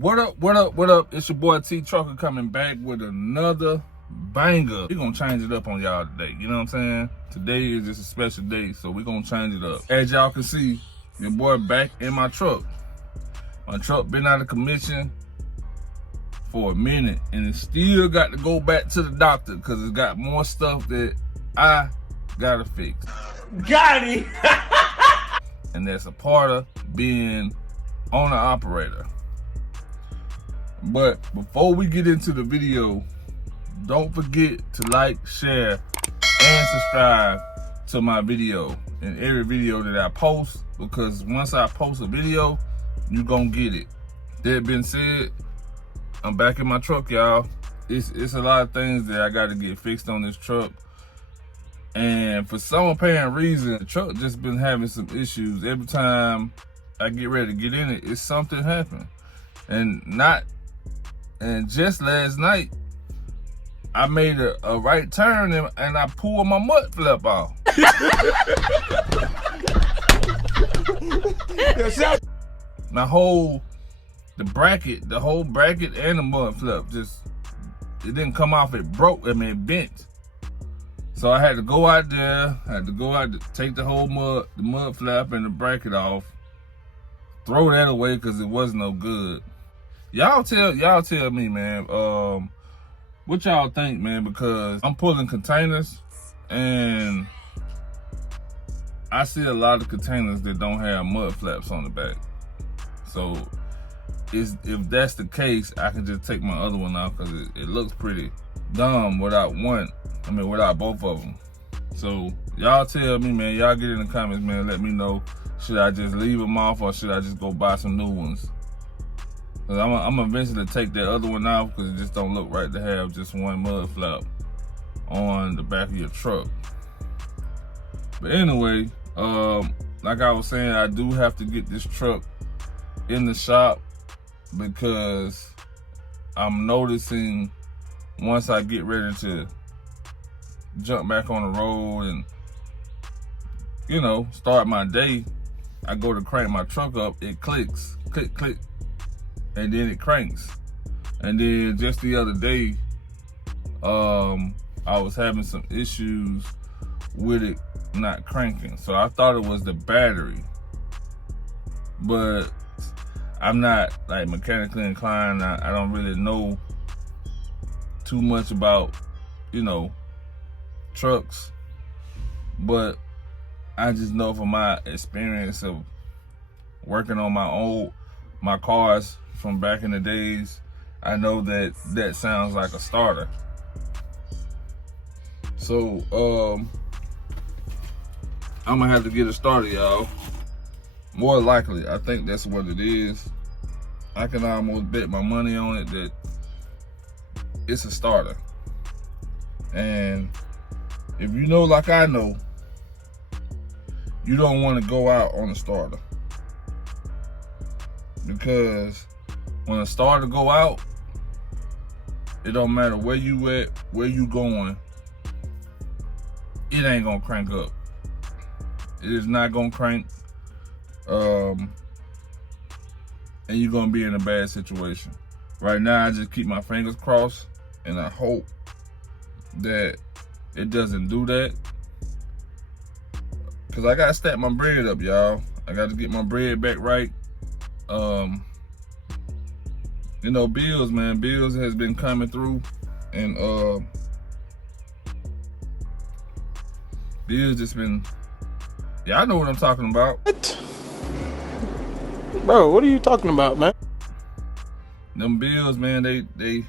What up, what up, what up? It's your boy T Trucker coming back with another banger. We're gonna change it up on y'all today, you know what I'm saying? Today is just a special day, so we're gonna change it up. As y'all can see, your boy back in my truck. My truck been out of commission for a minute, and it still got to go back to the doctor because it's got more stuff that I gotta fix. Got it! And that's a part of being owner operator. But before we get into the video, don't forget to like, share, and subscribe to my video and every video that I post, because once I post a video, you gonna get it. That being said, I'm back in my truck, y'all. It's a lot of things that I gotta get fixed on this truck. And for some apparent reason, the truck just been having some issues. Every time I get ready to get in it, it's something happen. And just last night, I made a right turn and I pulled my mud flap off. The whole bracket and the mud flap it didn't come off, it broke, it bent. So I had to go out there, take the whole mud flap and the bracket off, throw that away because it was no good. Y'all tell me, man, what y'all think, man, because I'm pulling containers and I see a lot of containers that don't have mud flaps on the back. So if that's the case, I can just take my other one off because it looks pretty dumb without both of them. So y'all tell me, man, y'all get in the comments, man, let me know, should I just leave them off or should I just go buy some new ones? Cause I'm eventually take that other one off because it just don't look right to have just one mud flap on the back of your truck. But anyway, like I was saying, I do have to get this truck in the shop because I'm noticing once I get ready to jump back on the road and, you know, start my day, I go to crank my truck up, it clicks, click, click, and then it cranks. And then just the other day, I was having some issues with it not cranking. So I thought it was the battery, but I'm not like mechanically inclined. I don't really know too much about, you know, trucks, but I just know from my experience of working on my cars from back in the days, I know that sounds like a starter. So I'm gonna have to get a starter, y'all. More likely, I think that's what it is. I can almost bet my money on it that it's a starter. And if you know like I know, you don't want to go out on a starter, because when a starter go out, it don't matter where you at, where you going, it ain't gonna crank up. It is not gonna crank, and you're gonna be in a bad situation. Right now, I just keep my fingers crossed and I hope that it doesn't do that, because I gotta stack my bread up, y'all. I gotta get my bread back right. You know, bills, man, bills has been coming through, and bills just been, y'all know what I'm talking about. What? Bro, what are you talking about, man? Them bills, man, they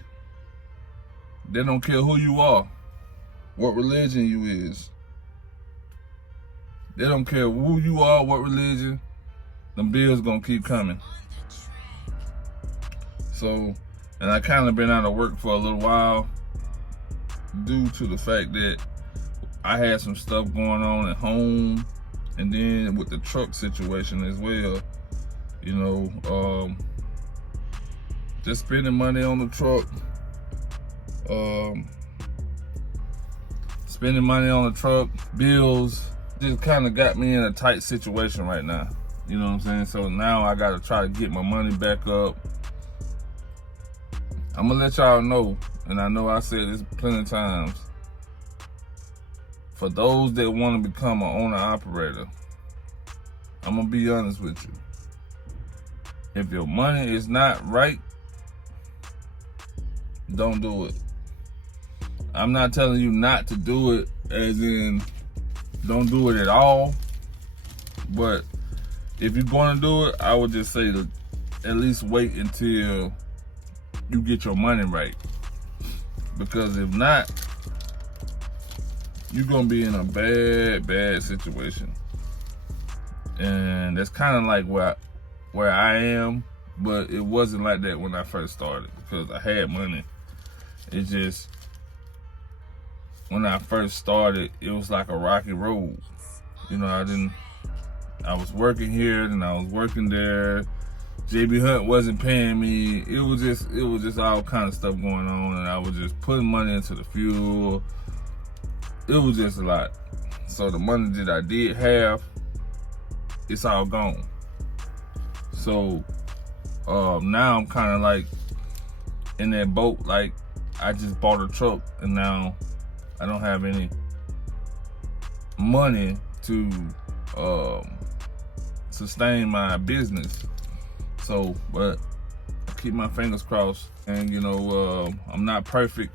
don't care who you are, what religion you is. They don't care who you are, what religion, them bills gonna keep coming. So, and I kind of been out of work for a little while due to the fact that I had some stuff going on at home, and then with the truck situation as well, you know, just spending money on the truck, bills, just kind of got me in a tight situation right now. You know what I'm saying? So now I got to try to get my money back up I'm gonna let y'all know, and I know I said this plenty of times, for those that want to become an owner-operator, I'm gonna be honest with you. If your money is not right, don't do it. I'm not telling you not to do it, as in don't do it at all. But if you're going to do it, I would just say to at least wait until you get your money right. Because if not, you're going to be in a bad situation. And that's kind of like where I am, but it wasn't like that when I first started because I had money. It just, when I first started, it was like a rocky road. You know, I was working here, then I was working there. JB Hunt wasn't paying me. It was just all kind of stuff going on, and I was just putting money into the fuel. It was just a lot. So the money that I did have, it's all gone. So now I'm kind of like in that boat, like I just bought a truck and now I don't have any money to sustain my business. So, but I keep my fingers crossed. And you know, I'm not perfect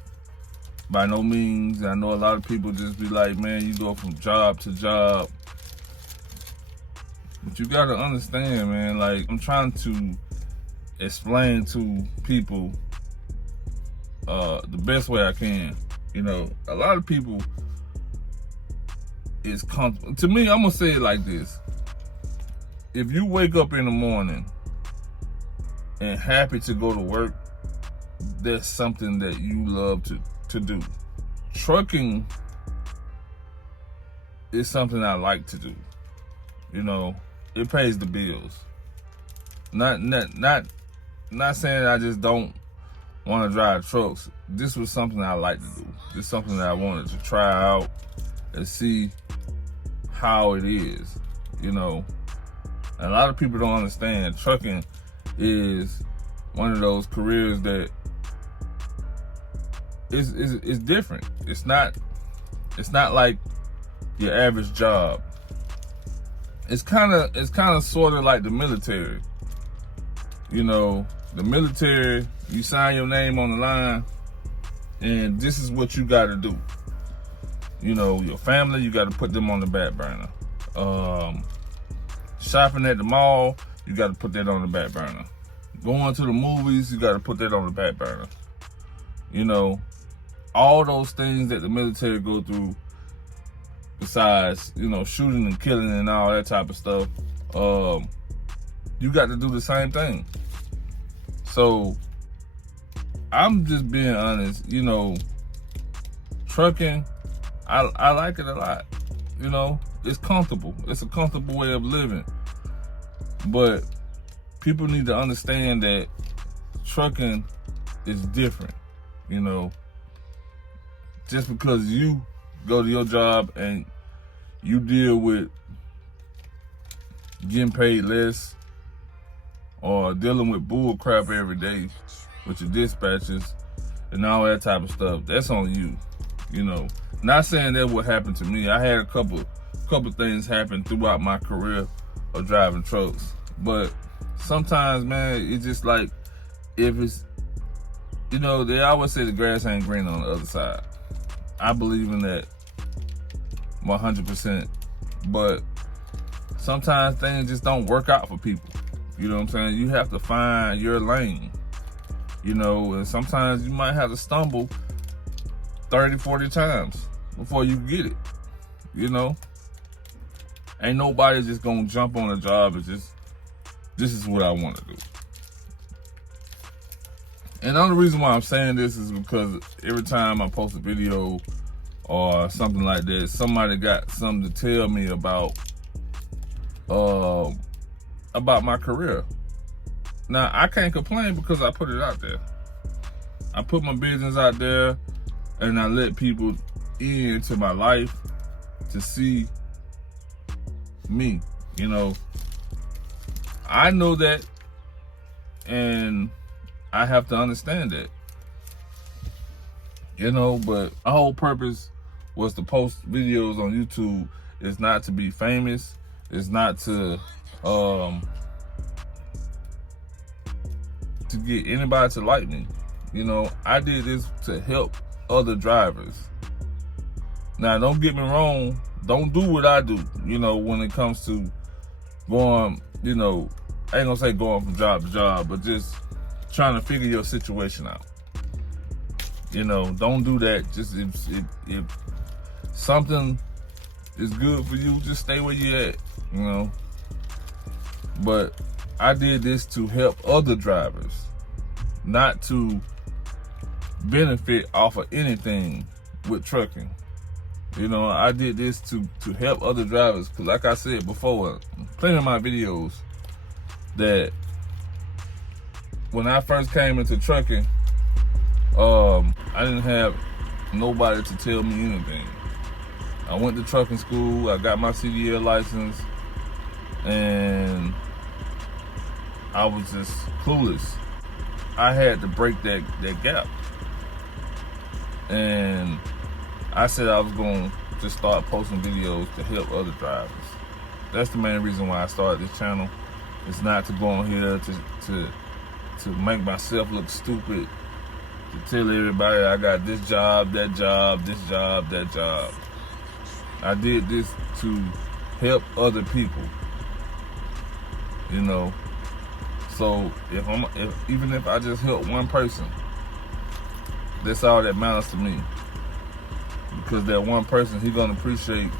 by no means. I know a lot of people just be like, man, you go from job to job. But you gotta understand, man, like I'm trying to explain to people the best way I can. You know, a lot of people is comfortable. To me, I'm gonna say it like this. If you wake up in the morning and happy to go to work, that's something that you love to do. Trucking is something I like to do. You know, it pays the bills. Not saying I just don't want to drive trucks. This was something I like to do. This is something that I wanted to try out and see how it is. You know, and a lot of people don't understand trucking is one of those careers that is different. It's not like your average job. It's kind of sort of like the military. You know, the military, you sign your name on the line and this is what you got to do. You know, your family, you got to put them on the back burner. Shopping at the mall, you got to put that on the back burner. Going to the movies, you got to put that on the back burner. You know, all those things that the military go through, besides, you know, shooting and killing and all that type of stuff, you got to do the same thing. So I'm just being honest, you know, trucking, I like it a lot. You know, it's comfortable. It's a comfortable way of living. But people need to understand that trucking is different. You know, just because you go to your job and you deal with getting paid less or dealing with bull crap every day with your dispatchers and all that type of stuff, that's on you. You know, not saying that would happen to me. I had a couple things happen throughout my career of driving trucks, but sometimes, man, it's just like, if it's, you know, they always say the grass ain't green on the other side. I believe in that 100%, but sometimes things just don't work out for people. You know what I'm saying? You have to find your lane, you know, and sometimes you might have to stumble 30, 40 times before you get it, you know? Ain't nobody just gonna jump on a job and just, this is what I want to do. And the only reason why I'm saying this is because every time I post a video or something like that, somebody got something to tell me about my career. Now, I can't complain because I put it out there. I put my business out there and I let people into my life to see me. You know, I know that, and I have to understand that. You know, but my whole purpose was to post videos on YouTube. It's not to be famous. It's not to get anybody to like me. You know, I did this to help other drivers. Now, don't get me wrong. Don't do what I do, you know, when it comes to going, you know, I ain't gonna say going from job to job, but just trying to figure your situation out. You know, don't do that. Just if something is good for you, just stay where you at, you know. But I did this to help other drivers, not to benefit off of anything with trucking. You know, I did this to help other drivers, because like I said before, plenty of my videos, that when I first came into trucking, I didn't have nobody to tell me anything. I went to trucking school, I got my CDL license, and I was just clueless. I had to break that gap. And I said I was going to just start posting videos to help other drivers. That's the main reason why I started this channel. It's not to go on here to make myself look stupid, to tell everybody I got this job, that job, this job, that job. I did this to help other people, you know. So even if I just help one person, that's all that matters to me. Because that one person, he gonna appreciate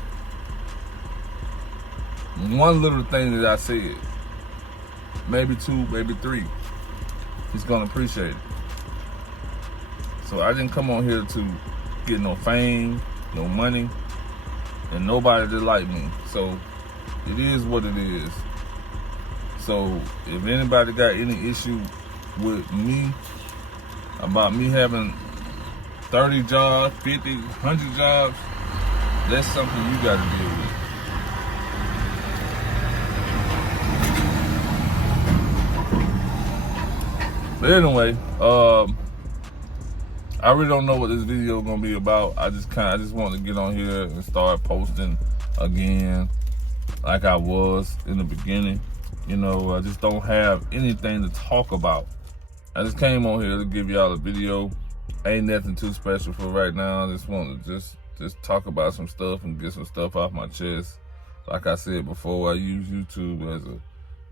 one little thing that I said. Maybe two, maybe three. He's gonna appreciate it. So I didn't come on here to get no fame, no money, and nobody to like me. So it is what it is. So if anybody got any issue with me, about me having 30 jobs, 50, 100 jobs, that's something you gotta deal with. But anyway, I really don't know what this video is gonna be about. I just want to get on here and start posting again like I was in the beginning. You know, I just don't have anything to talk about. I just came on here to give y'all a video. Ain't nothing too special for right now. I just want to just talk about some stuff and get some stuff off my chest. Like I said before, I use YouTube as a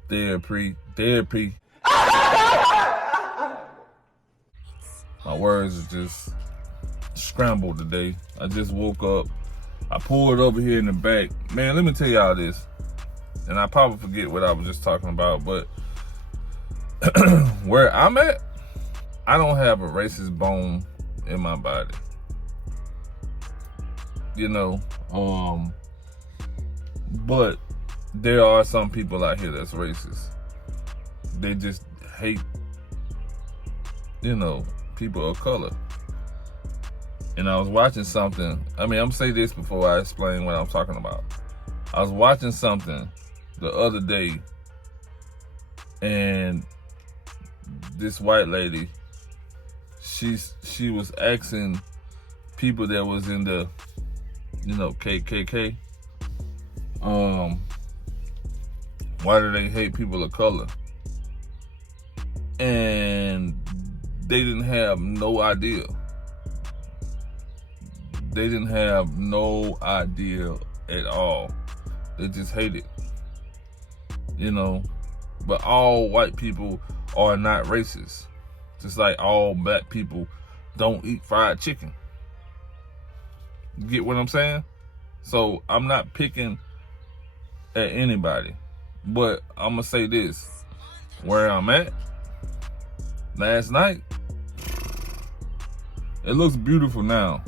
therapy. My words are just scrambled today. I just woke up. I pulled over here in the back. Man, let me tell y'all this. And I probably forget what I was just talking about, but where I'm at, I don't have a racist bone in my body. You know, but there are some people out here that's racist. They just hate, you know, people of color. And I was watching something. I mean, I'm gonna say this before I explain what I'm talking about. I was watching something the other day, and this white lady, she was asking people that was in the, you know, KKK, why do they hate people of color? And they didn't have no idea. They didn't have no idea at all. They just hate it. You know, but all white people are not racist. Just like all black people don't eat fried chicken. You get what I'm saying? So I'm not picking at anybody. But I'm gonna say this. Where I'm at, last night, it looks beautiful now.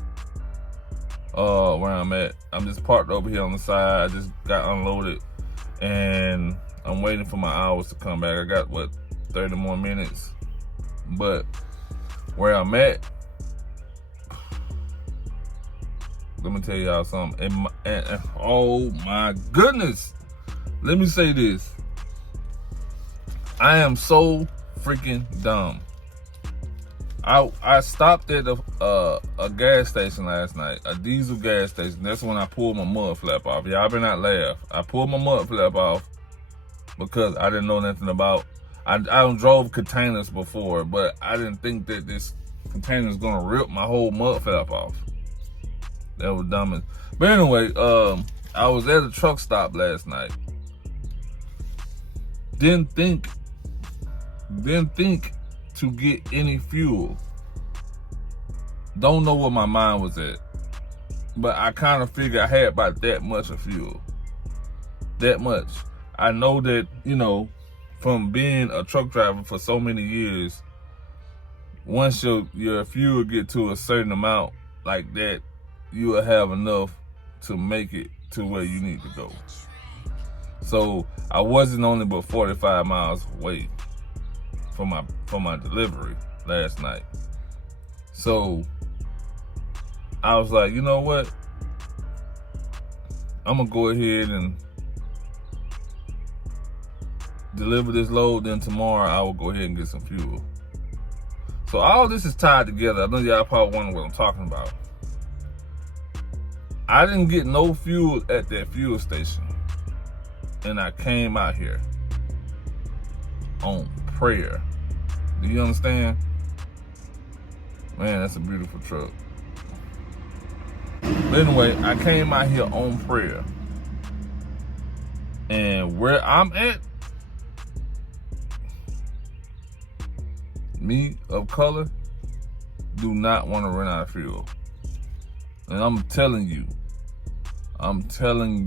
Where I'm at. I'm just parked over here on the side. I just got unloaded and I'm waiting for my hours to come back. I got, what, 30 more minutes? But where I'm at, let me tell y'all something. And oh my goodness. Let me say this. I am so freaking dumb. I stopped at a gas station last night, a diesel gas station. That's when I pulled my mud flap off. Y'all better not laugh. I pulled my mud flap off because I didn't know nothing about. I drove containers before, but I didn't think that this container is gonna rip my whole mud flap off. That was dumb. But anyway, I was at a truck stop last night. Didn't think to get any fuel. Don't know where my mind was at, but I kind of figured I had about that much of fuel. That much. I know that, you know, from being a truck driver for so many years, once your fuel get to a certain amount like that, you will have enough to make it to where you need to go. So I wasn't only but 45 miles away from my delivery last night. So I was like, you know what? I'm gonna go ahead and deliver this load, then tomorrow I will go ahead and get some fuel. So all this is tied together. I know y'all probably wondering what I'm talking about. I didn't get no fuel at that fuel station, and I came out here on prayer. Do you understand? Man, that's a beautiful truck. But anyway, I came out here on prayer. And where I'm at, me of color do not want to run out of fuel. And I'm telling you, I am telling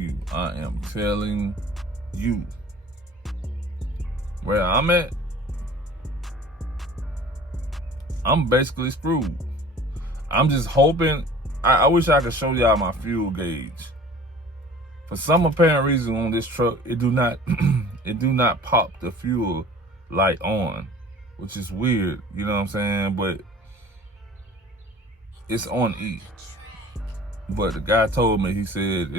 you, where I'm at, I'm basically screwed. I'm just hoping, I wish I could show y'all my fuel gauge. For some apparent reason on this truck, it do not pop the fuel light on, which is weird, you know what I'm saying? But it's on E. But the guy told me, he said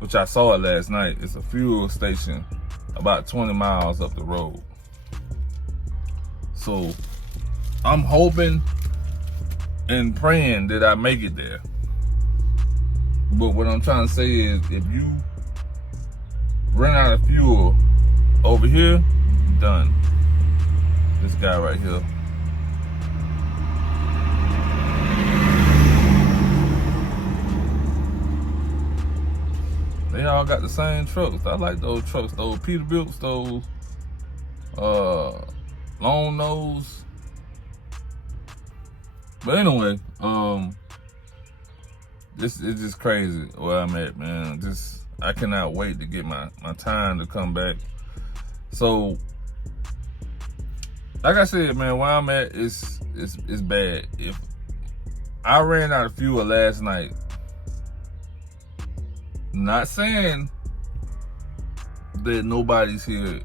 which I saw it last night, it's a fuel station about 20 miles up the road. So I'm hoping and praying that I make it there. But what I'm trying to say is, if you run out of fuel over here, you're done. This guy right here. They all got the same trucks. I like those trucks, those Peterbilts, those long nose. But anyway, this is just crazy where I'm at, man. I cannot wait to get my time to come back. So, like I said, man, where I'm at is bad. If I ran out of fuel last night, not saying that nobody's here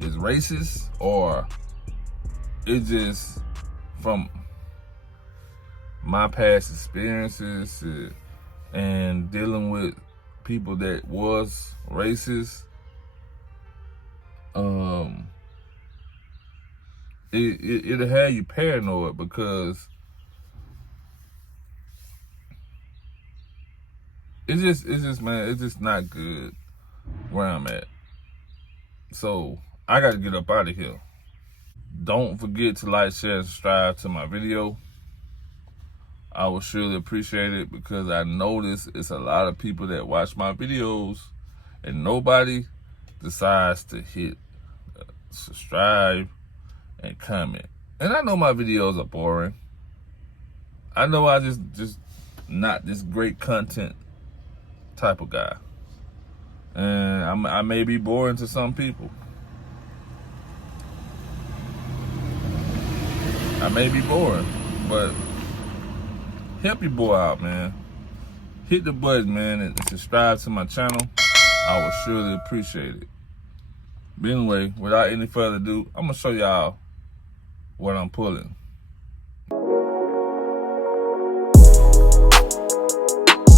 is racist, or it's just from my past experiences and dealing with people that was racist. It'll have you paranoid, because it's just man, it's just not good where I'm at. So I gotta get up out of here. Don't forget to like, share, and subscribe to my video. I would surely appreciate it, because I notice it's a lot of people that watch my videos and nobody decides to hit subscribe and comment. And I know my videos are boring. I know I just not this great content type of guy. And I may be boring to some people. I may be boring, but help your boy out, man. Hit the button, man, and subscribe to my channel. I would surely appreciate it. But anyway, without any further ado, I'm gonna show y'all what I'm pulling.